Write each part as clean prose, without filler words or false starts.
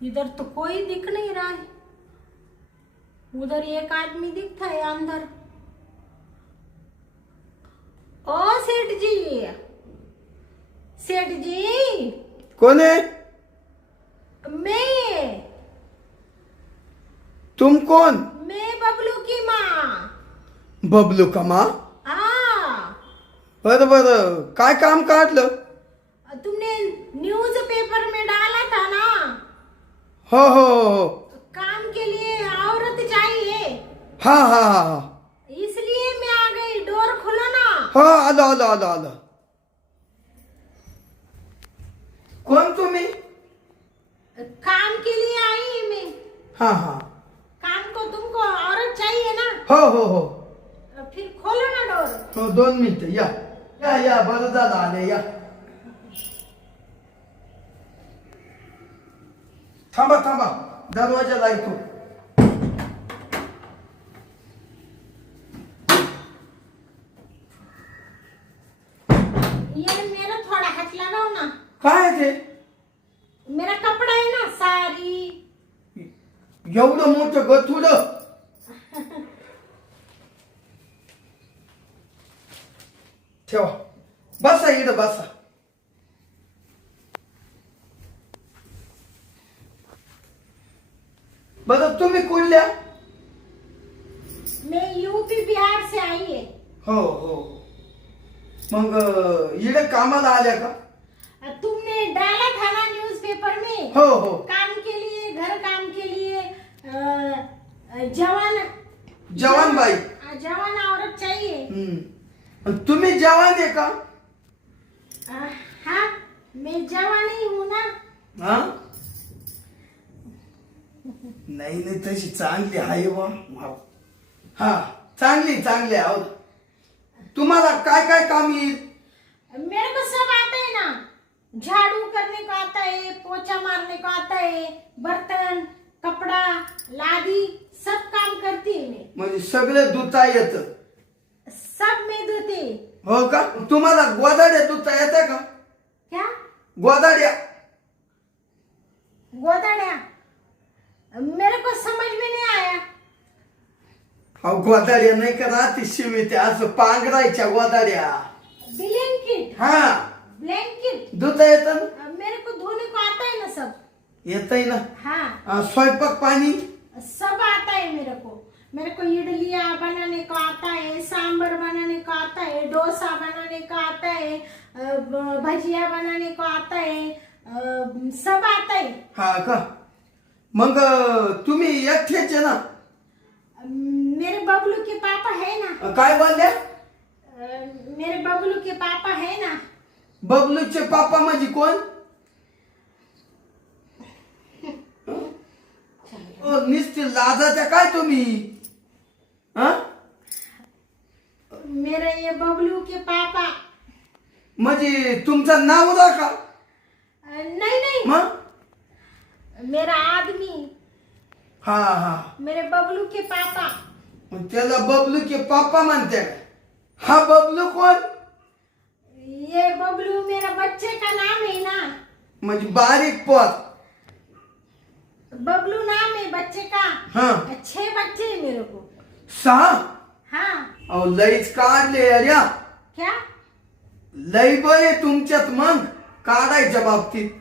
इधर तो कोई दिख नहीं रहा है। उधर एक आदमी दिखता है अंदर। ओ सेठ जी, सेठ जी। कौन है? मैं तुम कौन? मैं बबलू की माँ। बबलू का माँ? हाँ, बरं बरं, काय काम काढलं? तुमने न्यूज पेपर में डाला था ना, हो हो हो, काम के लिए औरत चाहिए, हा हा हा हा, इसलिए मैं आ गई। डोर खोलो ना। हो, आलो आलो आलो आलो. कोण तुम्ही? काम के लिए आई मैं। हा हा, काम को तुमको औरत चाहिए ना, हो हो हो फिर खोलो ना डोर। हो, 2 मिनिटं. या या या, बरं झालं आले. या, थांबा थांबा, दरवाजा लायतो. ये मेरा थोड़ा हाथ लगाओ ना। काय आहे ते? मेरा कपड़ा है ना, साड़ी। एवढं मोठं गथुडं? ठेवा, बसा इकडं बसा. बरं, तुम्ही कुठल्या? मैं यूपी बिहार से आई है। हो हो, मग इकडे कामाला आल्या का? तुमने डाला था ना न्यूज़पेपर में, हो हो, काम के लिए, घर काम के लिए जवान जवान बाई. जवान औरत चाहिए। तुम्ही जवान आहे का? हाँ, मैं जवान ही हूँ ना। हा, नाही नाही, तशी चांगली आहे वा. हा, चांगली चांगली आहे. तुम्हाला काय काय काम येईल? मेरे को सब आता है ना, झाड़ू करने को आता है, पोछा मारने को आता है, बर्तन, कपड़ा, लादी, सब काम करती है मैं। म्हणजे सगळं धुता येतं? सब मैं धोती। हो का? तुम्हाला गोदाड्या धुता येतं का? क्या? गोदाड्या? गोदाड्या? मेरे को समझ में नहीं आया। अहो, गोदाड्या नाही का राहते शिविते असं पांघरायच्या गोदाड्या? ब्लैंकेट। हा, ब्लैंकेट धुता येतं ना? मेरे को धोने को आता है ना सब। येतंय ना? हाँ, स्वयंपाक पाणी? सब आता है मेरे को। मेरे को इडलियाँ बनाने को आता है, सांबर बनाने को आता है, डोसा बनाने को आता है, भजिया बनाने को आता है, सब आता है। हा का? मग तुम्ही एकटेच आहे ना? मेरे बबलू के पापा है ना। काय बोलल्या? मेरे बबलू के पापा है ना। बबलूचे पापा म्हणजे कोण? निस्ती लाजाच्या काय तुम्ही? मेरे ये बबलू के पापा। म्हणजे तुमचं नाव का? नहीं नहीं, मग मेरा आदमी, हा हा, मेरे बबलू के पापा। मग त्याला बबलू के पापा म्हणते. हा बबलू कोण? ये बबलू मेरा बच्चे का नाम है ना। म्हणजे बारीक पोत? बबलू नाम है बच्चे का। हाँ। 6 बच्चे हैं मेरे को। 6? हाँ। अहो, लईच काढले अऱ्या. क्या? लई बळे तुमच्यात मग काढायच्या बाबतीत.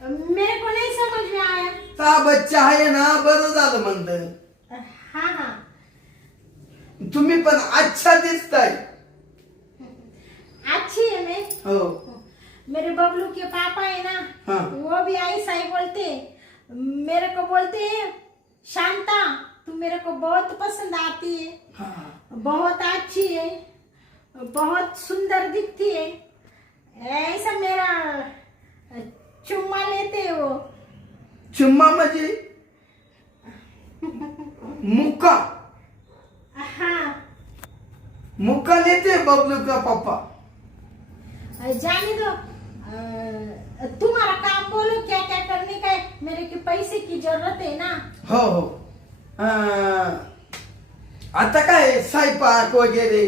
मेरे को नहीं समझ में आया। 6 बच्चा आहे ना, बरं झालं म्हणलं. हाँ हाँ, तुम्ही पण अच्छा दिसताय. अच्छी है मैं। हो, मेरे बबलू के पापा है ना, हाँ। वो भी ऐसा ही बोलते हैं। मेरे को बोलते हैं, शांता तू मेरे को बहुत पसंद आती है, हा. बहुत अच्छी है, बहुत सुंदर दिखती है, ऐसा मेरा चुम्मा लेते हैं वो। चुम्मा म्हणजे मुक्का? हाँ, मुक्का लेते बबलू का पापा? जाने दो। तुम्हारा काम बोलो, क्या क्या करने का है। मेरे के पैसे की जरूरत है ना। हो हो. आता काय स्वयंपाक वगैरे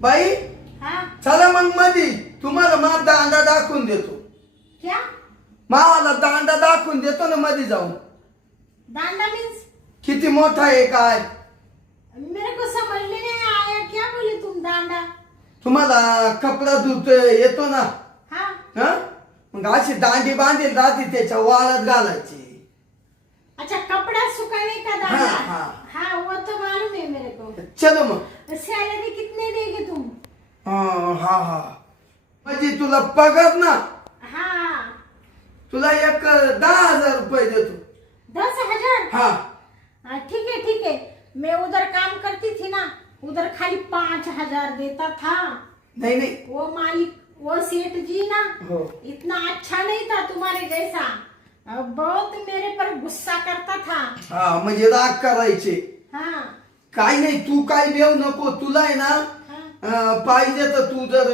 बाई? हाँ, चला मग मधी तुम्हाला दांडा दाखवून देतो. क्या? मावाला दांडा दाखवून देतो ना मध्ये जाऊन. दांडा मीन्स किती मोठा आहे काय. मेरे को समझ में नहीं आया, क्या बोले तुम दांडा. तुम्हाला कपडा धुत येतो ना. हाँ हा मग अशी दांडी बांधेल राहते त्याच्या वाळत घालायची. अच्छा, कपड़ा सुखाने का दांडा. हाँ, हाँ. हाँ वो तो मालूम है मेरे को. चलो मग. सैलरी कितने देगे तुम. हा हा म्हणजे तुला पगार ना. हाँ तुला एक 10,000 रुपये देतो. 10,000. हा हाँ, ठीक है. मैं उधर काम करती थी ना, उधर खाली 5,000 देता था. नाही नाही. वो मालिक, वो सेठ जी ना, हो. इतना अच्छा नहीं था तुम्हारे जैसा. बहुत मेरे पर गुस्सा करता था. हा म्हणजे राग करायचे. हाँ काय नाही तू काय देऊ नको. तुला आहे ना हाँ. पाहिजे तर तू जर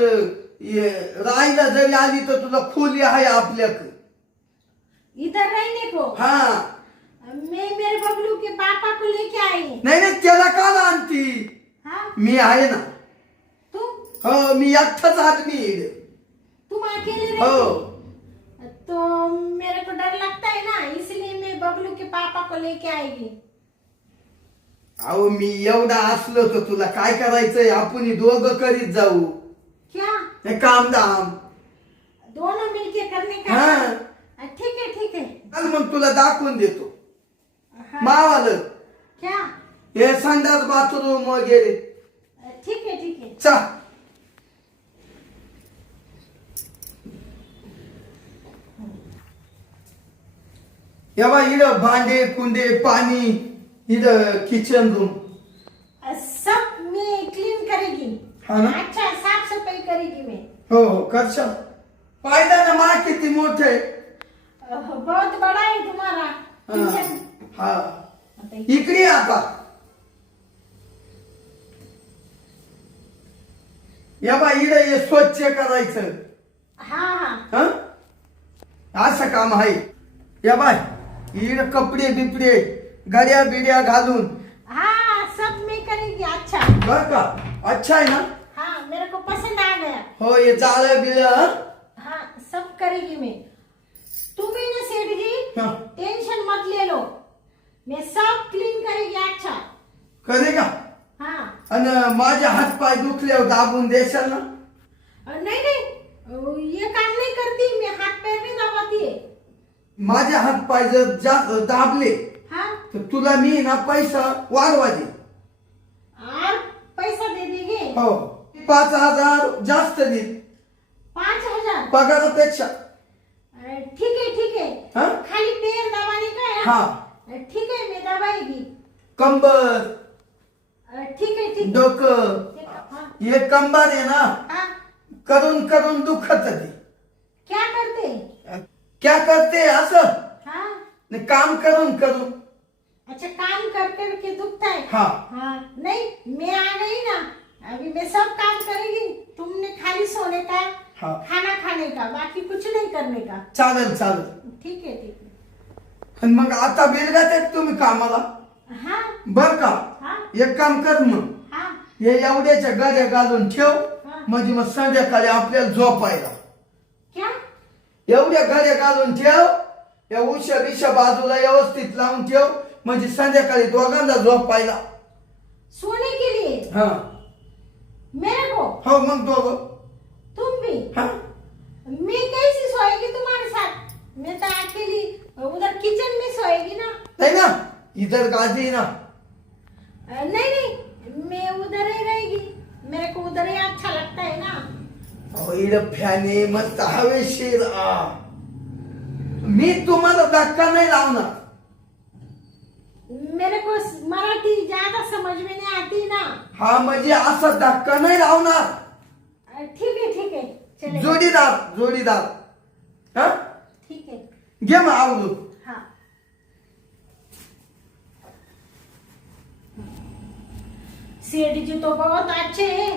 राहायला जरी आली तर तुला खोली आहे आपल्याकडे. इधर रहने को. हा मैं मेरे बबलू के पापा को लेके आई. नाही नाही त्याला का आणती. हाँ मी आहे ना. तुम हो मी एकटाच आदमी आहे. तुम अकेले हो रहती. तो मेरे को डर लगता है ना, इसलिए मैं बबलू के पापा को लेके आएगी. अहो मी एवढा असलो तर तुला काय करायचंय. आपण दोघं करीत जाऊ. क्या हे काम दाम. दोनों मिलके करने का. हाँ. ठीक है. चल मग तुला दाखवून देतो. हाँ. मावालं क्या. हे संडास बाथरूम वगैरे. ठीक है. चा या बा इकडं भांडे कुंडे पाणी. इथं किचन रूम. सब मैं क्लीन करेगी. हाँ ना? अच्छा, साफ सफाई करेगी मैं. हो करशाल. पाहिलं ना मा किती मोठे. बहुत बड़ा है तुम्हारा किचन. हा इकडे ये आता. या बा इकडे हे स्वच्छ करायचं. हाँ. हं? असं काम आहे. या बाय इकडे कपडे बिपडे गड्या बिड्या घालून. हाँ सब मैं करेगी. अच्छा. बर का. अच्छा आहे ना. हाँ मेरे को पसंद आ गया. हो हे जाळं बिळं. हाँ सब करेगी मैं. तुम ही ना सेठ जी, हं. टेंशन मत ले लो, मैं सब क्लीन करेगी. अच्छा. करे का. हाँ. आणि माझे हात पाय दुखल्यावर दाबून देशाल ना. नहीं, ये काम नहीं करती मैं, हाथ पैर नहीं दबाती है. माझे हात पाय जर जास्त दाबले हाँ. तर तुला मी ना पैसा वाढवा दे. और पैसा दे देंगे. हो 5,000 जास्त दे 5,000. पगारापेक्षा. ठीक है. हाँ? खाली पैर दबाने का है. हाँ ठीक है मैं दबाएगी. कंबर ठीक है. डोकं हाँ. हे कंबर आहे ना हाँ. करून करून दुखत ते. क्या करते. क्या करते असं हाँ. नाही, काम करून करून. अच्छा, काम कर करके दुखता है. हाँ. हाँ नहीं, मैं आ गई ना, अभी मैं सब काम करेगी. तुमने खाली सोने का, हाँ. खाना खाने का, बाकी कुछ नहीं करने का. चालेल चालेल. ठीक है. आणि मग आता बेलगात आहेत तुम्ही कामाला. हाँ. बर का. हाँ. एक काम कर मग हाँ. हे एवढ्याच्या गाड्या घालून ठेव. हाँ. म्हणजे मग संध्याकाळी आपल्याला झोपायला क्या. एवढ्या गाड्या घालून ठेव. या उशा बिशा बाजूला व्यवस्थित लावून ठेव म्हणजे संध्याकाळी दोघांना झोपायला. सोने के लिए हा मेरे को. हो मग दोघं. तुम भी. हा मैं कैसी सोएगी तुम्हारे साथ. मैं तो अकेली उधर किचन में सोएगी ना. नाही ना इधर गादी ना. नहीं, मैं उधर ही रहेगी. मेरे को उधर ही अच्छा लगता है ना. अहो इकडं फॅने मस्त हवेशीर. मी तुम्हाला धक्का नाही लावणार. मेरे को मराठी ज्यादा समझ में नहीं आती ना. हा म्हणजे असा धक्का नाही लावणार. ठीक है चले. जोडीदार. हा ठीक है. घे मग आवडू. हाँ. सेठ जी तो बहुत अच्छे हैं.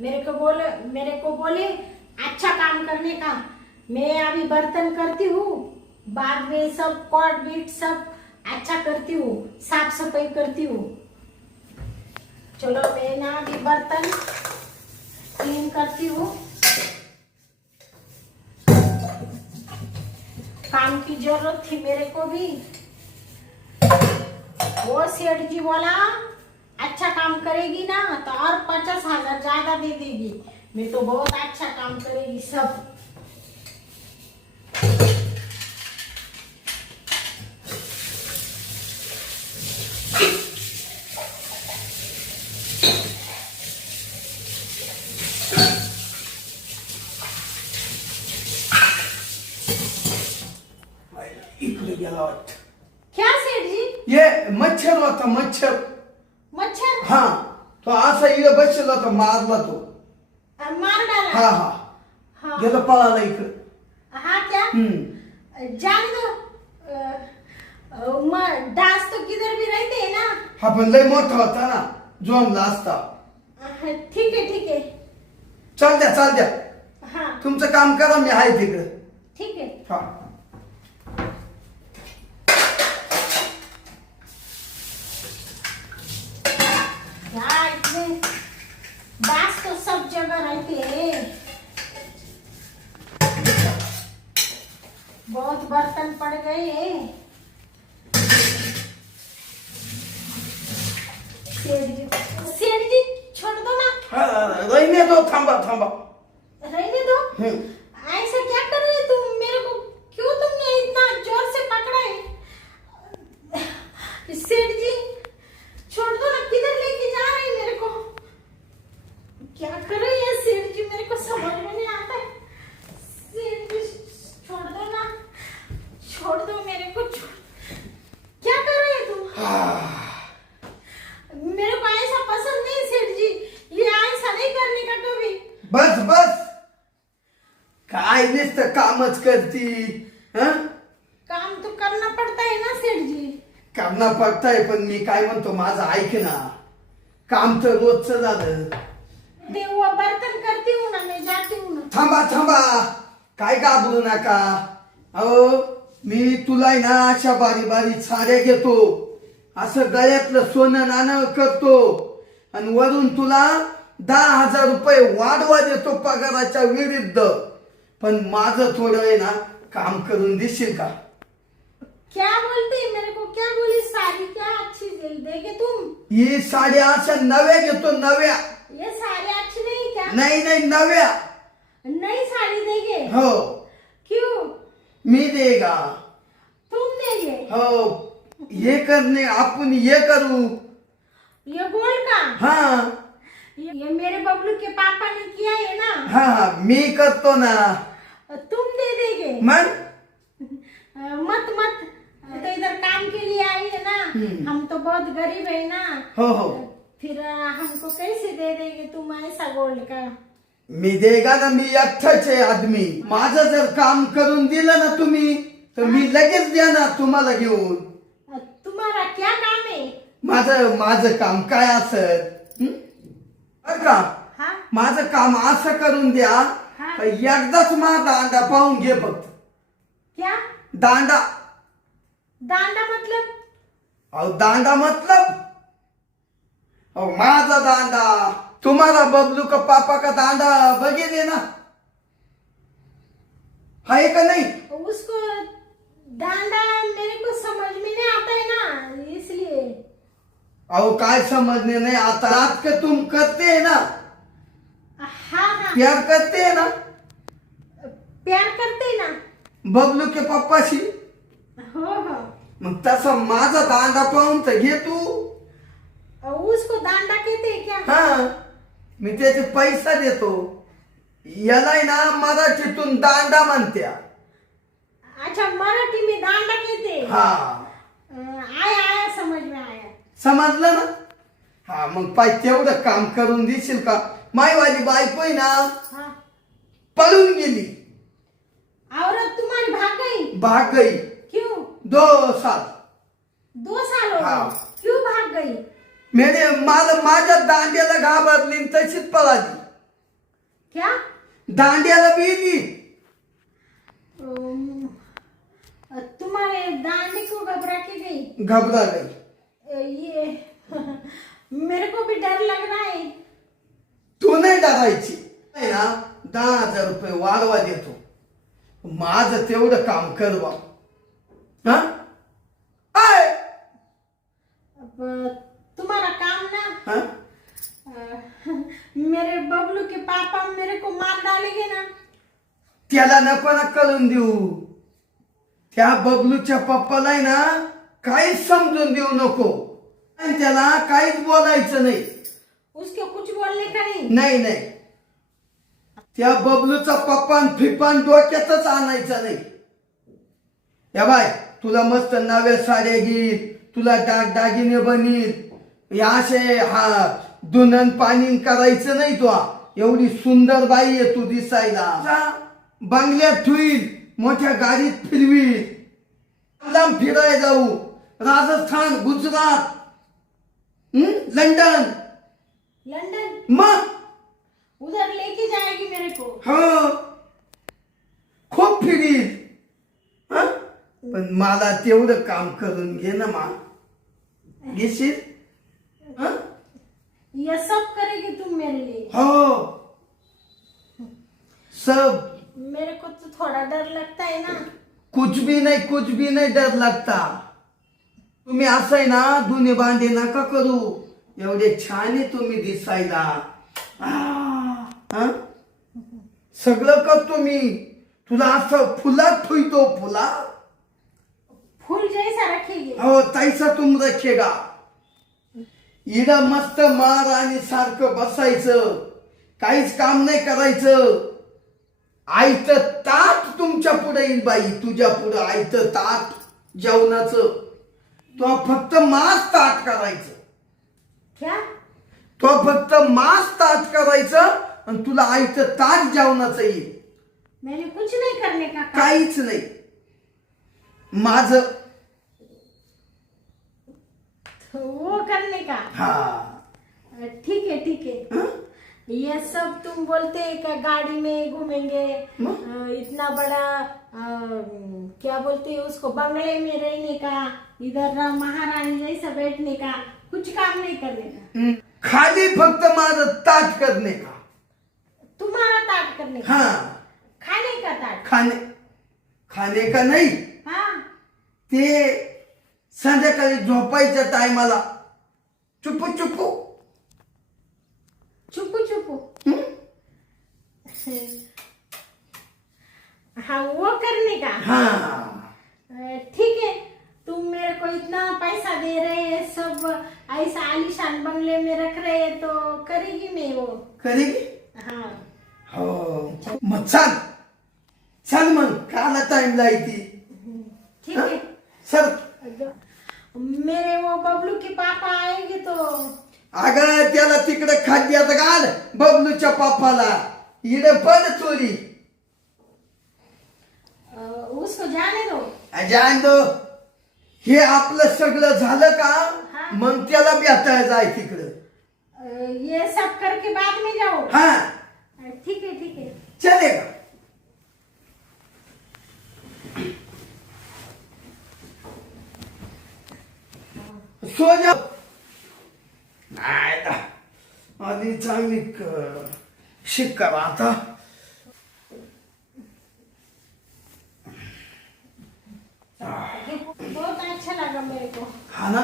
मेरे को बोले अच्छा काम करने का. मैं अभी बर्तन करती हूँ, बाद में सब कॉट बीट सब अच्छा करती हूँ, साफ सफाई करती हूँ. चलो मैं ना अभी बर्तन क्लीन करती हूँ. की जरूरत थी मेरे को भी। वो सेठ जी बोला अच्छा काम करेगी ना तो और 50,000 ज्यादा दे देगी। मैं तो बहुत अच्छा काम करेगी सब। इकडे गेला वाटत. क्या सेठ जी? ये मच्छर होता मच्छर. मच्छर हा तो असा इकडे बसला होता मारला तो. मार डाला? हा हा हाँ गेला पळाला इकडे. हाँ क्या जान दो। डांस तो किधर भी रहते हैं ना। हा पण लय मोठा होता ना जॉनला असता. ठीक है ठीक है। चाल द्या हाँ तुमचं काम करा मी आहे तिकडे. ठीक है। हा क्या इतने डांस तो सब जगह रहते हैं। बहुत बर्तन पड़ गए हैं। सेठ जी छोड़ दो ना। रहने दो. थांबा रहने दो। ऐसा क्या कर रहे हो तुम? मेरे को क्यों तुमने इतना जोर से पकड़ा है? सेठ जी छोड़ दो ना। किधर लेके जा रहे हैं मेरे को? क्या कर रहे हैं सेठ जी? मेरे को समझ में नहीं आता है। सेठ जी छोड़ दो ना। छोड़ दो मेरे को। क्या कर रहे हैं तुम? मेरे को ऐसा पसंद नहीं सेठ जी। ये ऐसा नहीं करने का कभी। बस काय नुसतं कामच करती. काम तो करना पड़ता है ना सेठ जी। करना पडताय पण मी काय म्हणतो माझं ऐक ना. काम तर रोजचं झालं. ते वो बर्तन करती हूँ ना मैं जाती हूँ ना। थांबा काय घाबरू नका. अहो मी तुला आहे ना अशा बारी साड्या घेतो. असं गळ्यातलं सोनं नाणं करतो आणि वरून तुला 10,000 रुपये वाढवा देतो पगाराच्या विरुद्ध. पण माझं थोडं आहे ना काम करून देशील का? क्या बोलते हैं मेरे को? क्या बोली? साड़ी क्या अच्छी देगे तुम? ही साड्या अशा नव्या घेतो नव्या. ये साड़ी अच्छी नहीं क्या? नाही नव्या. नई साड़ी देगे? हो क्यों? मी देगा. तुम देगे? हो ये करणे आपण ये करू. ये गोल्ड का? हा ये मेरे बबलू के पापा ने किया है ना। हा मी करतो ना. तुम दे देगे? मग मत तो इधर काम के लिए आई है ना। हम तो बहुत गरीब है ना। हो फिर हमको कैसे दे देंगे तुम ऐसा गोल्ड का? मी देगा ना. मी एकटाच आहे आदमी. माझं जर काम करून दिलं ना तुम्ही तर मी लगेच देणार तुम्हाला घेऊन. तुम्हारा क्या काम है? माझं काम काय असत बर का? हाँ माझं काम असं करून द्या. हा. एकदाच माझा दांडा पाहून घे फक्त. क्या? दांडा. दांडा मतलब? अहो दांडा मतलब अहो माझा दांडा. तुम्हारा बबलू का पापा का दांडा बघितले ना है का नाही? उसको दांडा मेरे को समझ में नहीं आता है ना इसलिए। अहो काय समझने नहीं आता. रात के तुम करते है ना. हाँ प्यार करते है ना प्यार करते ना। बबलू के पप्पाशी. हो मग तसा माझा दांडा पाहून तर घे तू. उसको दांडा कहते हैं क्या? हा मी त्याचे पैसा देतो. याला ना मराठीतून दांडा म्हणत्या. अच्छा मराठी में दांडा कहते हैं। हा आया समझ में आया। समजलं ना. हा मग पाय तेवढं काम करून देशील का? माईवाली बायको आहे ना हाँ पळून गेली. औरत तुम्हारी भाग गई. क्यों? 2 साल. 2 साल हो हाँ। गए। क्यों भाग गई? मला माझ्या दांड्याला घाबरली आणि तशीच पळाली. क्या? दांड्याला बिली. तुम्हारे दांडी को घबरा के गई? घबरा गई. ये मेरे को भी डर लग रहा है। तू नाही डरायची. आहे ना 10,000 रुपये वाढवा देतो. माझं तेवढं काम कर बा. हा आय तुम्हारा काम ना हा मेरे बबलू के पापा मेरे को मार डालेंगे ना। त्याला नको ना कळून देऊ. त्या बबलूच्या पप्पाला आहे ना काहीच समजून देऊ नको आणि त्याला काहीच बोलायचं नाही. उसके कुछ बोलने का नहीं. नाही नाही त्या बबलूचा पप्पान फिपान डोक्यातच आणायचा नाही. या बाय तुला मस्त नव्या साड्या घेईल, तुला दागिने बनील, या असे हा धुनन पाणी करायचं नाही. तू एवढी सुंदर बाई आहे तू दिसायला. बंगल्यात ठेवील, मोठ्या गाडीत फिरवील, लांब फिरायला जाऊ, राजस्थान, गुजरात, लंडन. लंदन मग उधर लेके जाएगी मेरे को. हो खूप फिरील. हं? पण मला तेवढं काम करून घे ना मा. घेशील? हं? ये सब करेगी तुम मेरे लिए. हो सब. मेरे को तो थोड़ा डर लगता है ना. कुछ भी नहीं डर लगता. तुम्ही असं आहे ना दुने बांधे नका करू. एवढे छान आहे तुम्ही दिसायला. हं? सगळं करतो मी. तुला असं फुलात ठेवतो. फुला फूल जैसा रखेगी. हो तैसा तुम रखेगा. इड मस्त मार आणि सारखं बसायचं, काहीच काम नाही करायचं. आयतं ताट तुमच्या पुढे येईल बाई, तुझ्या पुढे आयतं ताट जेवणाचं. तो फक्त मांस ताट करायचं. क्या? तो फक्त मांस ताट करायचं आणि तुला आयतं ताट जेवणाचं येईल. मैंने कुछ नहीं करने का काम. काहीच नाही. माझं तो वो करने का. हा ठीक है ठीक है. हं? ये सब तुम बोलते हैं कि गाड़ी में घूमेंगे, इतना बड़ा क्या बोलते हैं उसको, बंगले में रहने का, इधर महारानी जैसा बैठने का, कुछ काम नहीं करने का. खाली फक्त माझं ताट करणे का. तुम्हारा ताट करने का. हा खाने का ताट. खाणे का नाही. हाँ ते संध्याकाळी झोपायच्या टायमाला चुपू चुपू. चुपू चुपू. हाँ वो करने का. हाँ ठीक है. तुम मेरे को इतना पैसा दे रहे हैं, सब ऐसा आलीशान बंगले में रख रहे हैं, तो करेगी मैं वो. करेगी. हाँ हो मग चल मग काला टाइम लायती. ठीक है. सर मेरे वो बबलू के पापा आएंगे तो. अगं त्याला तिकडे खाद्यात घाल बबलूच्या पापाला. इड पण चोरी. उसको जाने दो. जाण दो. हे आपलं सगळं झालं का मग त्याला भेटायला जाय तिकडं. ये सब करके बाद में जाओ. हा ठीक है ठीक है. चलेगा. सो जा. नाही ना. आधी चांगली शिक करा आता. बहुत अच्छा लगा मेरे को. हा ना.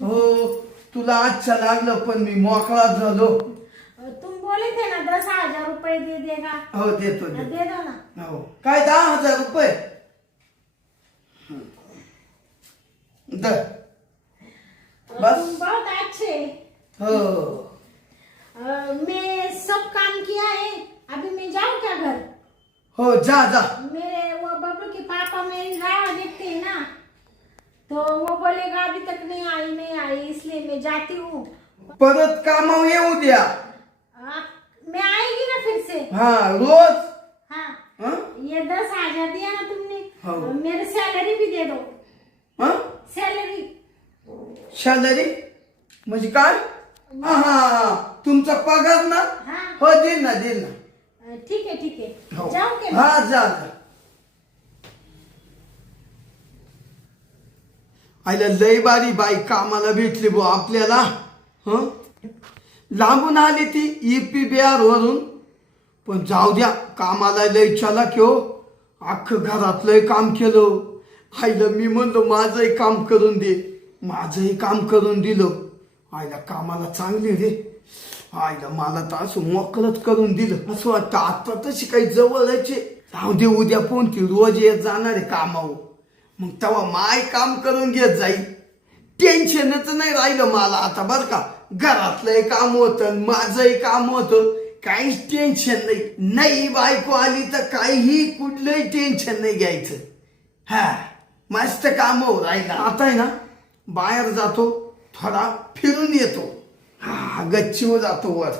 हो तुला अच्छा लागलं पण मी मोकळा झालो. तुम बोले थे ना 10,000 रुपए दे देगा. हो देतो दे दो ना. हो काय 10,000 रुपये. दर बस. तुम बहुत अच्छे. हो मैं सब काम किया है. अभी मैं जाऊँ क्या घर. हो जा जा. मेरे वो बबलू के पापा मेरी राह देखते हैं ना, तो वो बोलेगा अभी तक नहीं आई इसलिए मैं जाती हूँ. परत कामावर येऊ द्या. मैं आएगी ना फिर से. हा रोज. हाँ हं? ये 10,000 दिया ना तुमने. हाँ. मेरे सैलरी भी दे दो. हं? सैलरी. सॅलरी म्हणजे काय. हा हा तुमचा पगार ना. हाँ हो देईल ना. ठीक है ठीक है. हो. जाओ के. हा जा जा. आयला लय बारी बाई कामाला भेटली बो आपल्याला. हं लांबून आली ती ईपी बिहार वरून. पण जाऊ द्या कामाला लय चला की हो. अख्खं घरातलंय काम केलं, आईला मी म्हणतो माझंही काम करून दे, माझंही काम करून दिलं. आईला कामाला चांगली रे. आईला मला तर असं मोकळच करून दिलं. असं वाटतं आता तशी काही जवळचे जाऊ दे, उद्या कोणती रोज येत जाणार आहे कामावर, मग तेव्हा माय काम करून घेत जाईल. टेन्शनच नाही राहिलं मला आता बरं का. घरातलंही काम होतं, माझंही काम होतं, काहीच टेन्शन नाही. नाही बायको आली तर काहीही कुठलंही टेन्शन नाही घ्यायचं. हा मस्त काम हो राहिलं. आता आहे ना बाहेर जातो, थोडा फिरून येतो. हा गच्चीवर जातो वर.